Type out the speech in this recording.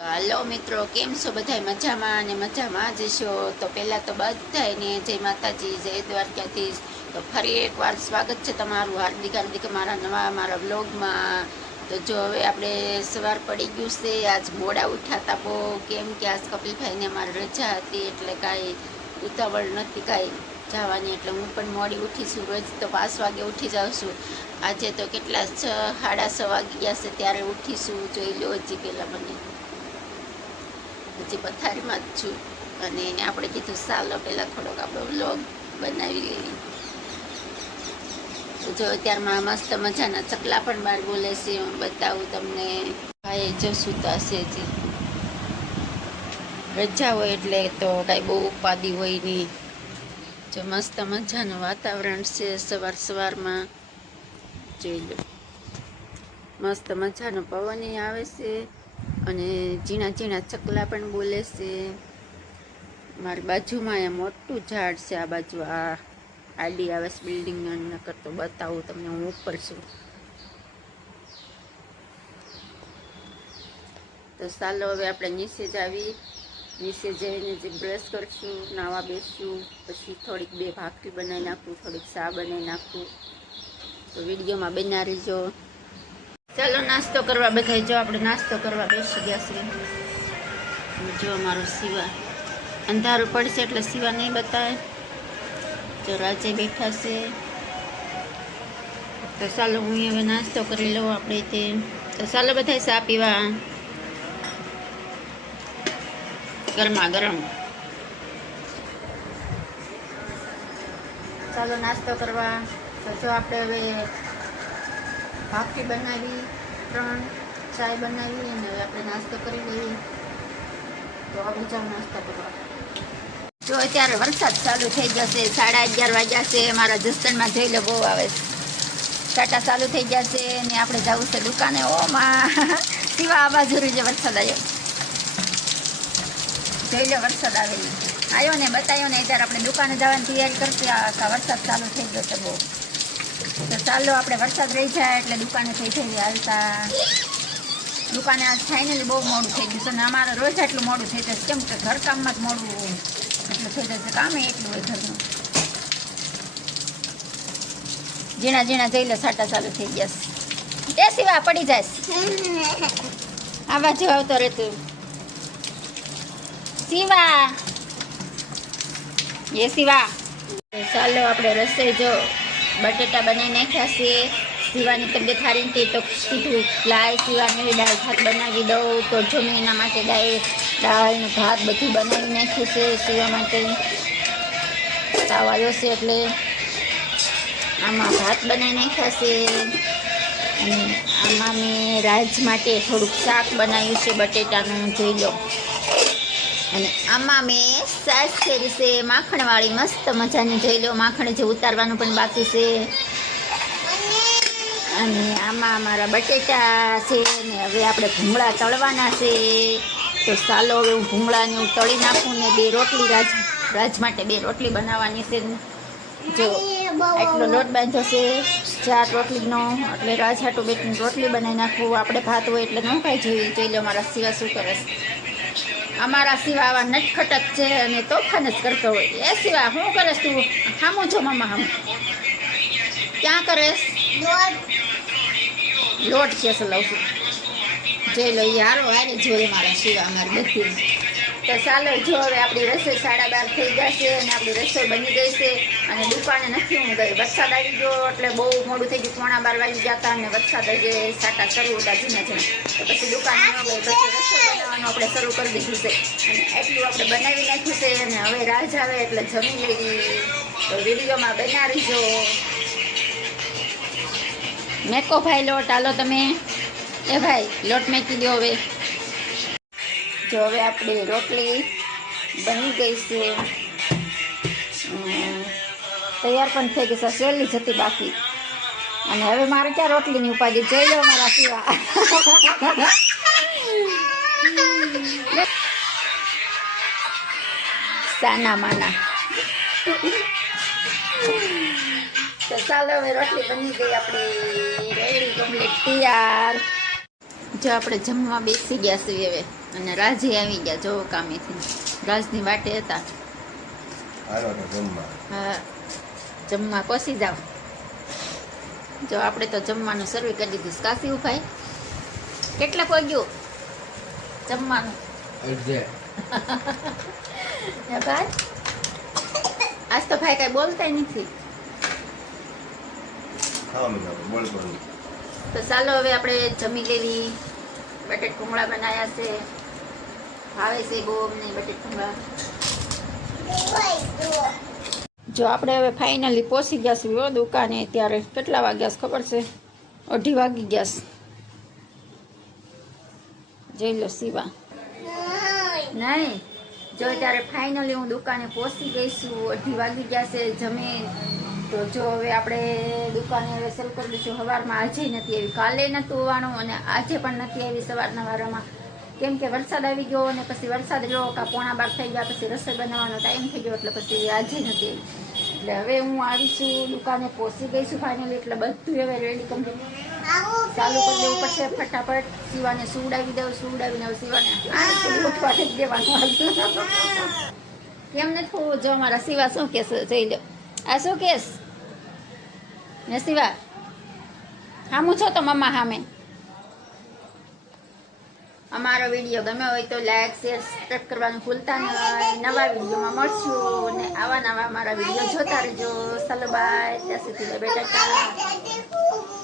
હાલો મિત્રો, કેમ છો બધા મજામાં અને મજામાં જ છો? તો પહેલાં તો બધાને જય માતાજી, જય દ્વારકાધીશ. તો ફરી એકવાર સ્વાગત છે તમારું હાર્દિક હાર્દિક મારા નવા મારા વ્લોગમાં. તો જો હવે આપણે સવાર પડી ગયું છે, આજ મોડા ઉઠાતા બહુ. કેમ કે આજ કપિલભાઈને અમારી રજા હતી, એટલે કાંઈ ઉતાવળ નથી કાંઈ જવાની. એટલે હું પણ મોડી ઉઠીશું રોજ તો પાંચ વાગે ઉઠી જાઉં છું. આજે તો કેટલા છ સાડા છ વાગી ગયા છે, ત્યારે ઉઠીશું જોઈ લો હજી પહેલાં મને. હજી પથારીમાં જ છું. અને આપણે કીધું સાલો પહેલાં થોડોક આપણો વ્લોગ બનાવી લઈએ. જો અત્યારમાં મસ્ત મજાના ચકલા પણ બહાર બોલે છે, હું બતાવું તમને. ભાઈ જો સૂતા છે હજી રજા હોય એટલે તો કાંઈ બહુ ઉપાદી હોય નહીં. જો મસ્ત મજાનું વાતાવરણ છે સવાર સવારમાં. જોઈ લો. મસ્ત મજાનો પવન આવે છે. અને ઝીણા ઝીણા ચકલા પણ બોલે છે. મારી બાજુમાં એ મોટું ઝાડ છે, આ બાજુ આ આડી આવાસ બિલ્ડિંગ નકર તો બતાવું તમને હું ઉપર છું. તો ચાલો હવે આપણે નીચે જ આવી, નીચે જઈને જે બ્રશ કરશું, નાવા બેસશું, પછી થોડીક બે ભાખરી બનાવી નાખું, થોડીક ચા બનાવી નાખું. તો વિડીયોમાં બનાવી રહીજો. ચાલો નાસ્તો કરવા બધા જો આપણે નાસ્તો કરવા બેસી ગયા છીએ. જો અમારો સિવા અંધારું પડશે એટલે સિવા નહીં બતાવે. જો રાજે બેઠા છે. તો ચાલો હું હવે નાસ્તો કરી લઉં આપણે તે. તો ચાલો બધા ચા પીવા. ગરમા ગરમ. ચાલો નાસ્તો કરવા. તો જો આપણે હવે ભાખરી બનાવી, ત્રણ ચાય બનાવી અને હવે આપણે નાસ્તો કરી લઈએ. તો હવે જાઓ નાસ્તો કરવા. જો અત્યારે વરસાદ ચાલુ થઈ જશે, સાડા અગિયાર વાગ્યા છે, મારા જસ્તનમાં જઈ લો બહુ આવે. છે ટાટા ચાલુ થઈ ગયા છે ને આપણે જવું છે દુકાને. ઓમાં સીવા આ બાજુ જે વરસાદ આવ્યો. જોઈ લો વરસાદ આવે આવ્યો ને બતાવ્યો ને ત્યારે આપણે દુકાને જવાની તૈયારી કરતી આખા વરસાદ ચાલુ થઈ ગયો છે બહુ. તો ચાલો આપણે વરસાદ રહી જાય એટલે દુકાને થઈ થઈ આવતા દુકાને આજ ફાઇનલી બહુ મોડું થઈ ગયું છે અમારે રોજ આટલું મોડું થઈ જશે કેમ કે ઘરકામમાં જ મોડું એટલું થઈ જશે કામે એટલું હોય ઘરનું. ઝીણા ઝીણા જઈ લે, સાટા ચાલુ થઈ ગયા એ સિવા પડી જાય આવા બાજુ આવતો રહેતું. સિવા. એ શિવા ચાલો આપણે રસોઈ જો બટેટા બનાવી નાખ્યા છે. સીવાની તબિયત સારી નથી તો કીધું લાય સીવાની દાળ ભાત બનાવી દઉં તો જો એના માટે દાળ, દાળનું ભાત બધું બનાવી નાખ્યું છે સીવા માટે. તાવ આવ્યો છે એટલે આમાં ભાત બનાવી નાખ્યા છે. અને આમાં મેં રાજ માટે થોડુંક શાક બનાવ્યું છે બટેટાનું, જોઈ લો. અને આમાં મેં સાસ ફેરી છે માખણવાળી મસ્ત મજાની. જોઈ લો, માખણ જે ઉતારવાનું પણ બાકી છે. અને આમાં અમારા બટેટા છે ને હવે આપણે ભૂંગળા તળવાના છે. તો ચાલો હવે હું ભૂંગળાને હું તળી નાખું ને બે રોટલી રાજ રાજ માટે બે રોટલી બનાવવાની છે. જો એટલો લોટ બાંધ્યો છે, ચાર રોટલીનો. એટલે રાજ હાટું બેટની રોટલી બનાવી નાખવું આપણે ભાત હોય એટલે ન કાંઈ જોઈએ. જોઈ લો, મારા સિવા શું કરે છે. અમારા સિવા આવા નટખટક છે અને તોફાન જ કરતો હોય એ સિવા શું કરેશ તું? હામો છો મામા, હામો. ક્યાં કરેશ લોટ છે લઉં છું જોઈ લઈએ હારો હારી જોઈએ મારા સિવા અમારી બધી. તો ચાલો, જો હવે આપણી રસોઈ સાડા બાર થઈ જશે અને આપણી રસોઈ બની ગઈ છે અને દુકાને નથી હું ગઈ વરસાદ આવી ગયો એટલે બહુ મોડું થઈ ગયું. પોણા બાર વાગી જતા અને વરસાદ જે સાટા શરૂ હતા ધીમે ધીમે. તો પછી દુકાને ન ગઈ, પછી રસોઈ બનાવવાનું આપણે શરૂ કરી દીધું છે. અને એટલું આપણે બનાવી નાખ્યું છે અને હવે રાહ આવે એટલે જમી લેવી તો વિડીયોમાં બનાવી જો મેકો ભાઈ લોટ, હાલો તમે. એ ભાઈ, લોટ મેકી દો હવે. જો હવે આપણી રોટલી બની ગઈ છે. તૈયાર પણ થઈ ગઈ છે. સહેલી જતી બાકી. અને હવે મારે ક્યાં રોટલીની ઉપાધિ? જોઈ લો મારા પીવા સાના માના. ચાલો હવે રોટલી બની ગઈ આપણી રેડી કમ્પ્લીટ તૈયાર. જો આપણે જમવા બેસી ગયા છીએ હવે અને રાજી આવી ગયા જો કામેથી. રાજની વાટે હતા. જમવા. હા જમવા પહોંચી જાવ. જો આપણે તો જમવાનું સર્વે કરી દીધું કાશી ઉભાઈ કેટલા પગ્યું જમવાનું. ભાઈ આજ તો ભાઈ કઈ બોલતા નથી. તો ચાલો હવે આપણે જમી લેવી. બટેટ કુમળા બનાવ્યા છે. ભાવે છે બહુ અમને બટેટ કુમળા. જો આપણે હવે ફાઇનલી પહોંચી ગયા છીએ દુકાને, ત્યારે કેટલા વાગ્યા છે ખબર છે? અઢી વાગી ગયા છે. જોઈ લો સીવા નહીં. જો ત્યારે ફાઇનલી હું દુકાને પહોંચી ગઈ છું, અઢી વાગી ગયા છે જમી તો જો હવે આપણે દુકાને હવે શરૂ કરી દઈશું. સવારમાં આજે નથી આવી કાલે નહોતું આવવાનું અને આજે પણ નથી આવી સવારના વારામાં. કેમ કે વરસાદ આવી ગયો અને પછી વરસાદ રહ્યો કા પોણા બાર થઈ ગયા પછી રસોઈ બનાવવાનો ટાઈમ થઈ ગયો એટલે પછી આજે નથી આવી. એટલે હવે હું આવી છું દુકાને પહોંચી ગઈ છું ફાઇનલી એટલે બધું હવે રેડી કમ્પ્લીટ ચાલુ કરી દેવું પડશે ફટાફટ. સીવાને સુવડાવી દઉં સુવડાવીને સીવાને ઉઠવા દેવાનું. કેમ નથી જો અમારા સીવા શું કહેશે જઈ લો. આ શું કેસ નસીબા હામું છો તો મમ્મા હામે અમારો વીડિયો ગમે હોય તો લાઈક શેર સબસ્ક્રાઈબ કરવાનું ભૂલતા નહીં નવા વિડીયોમાં મળશું અને આવા નવા અમારા વીડિયો જોતા રહેજો સલો બાય ત્યાં સુધી બેટા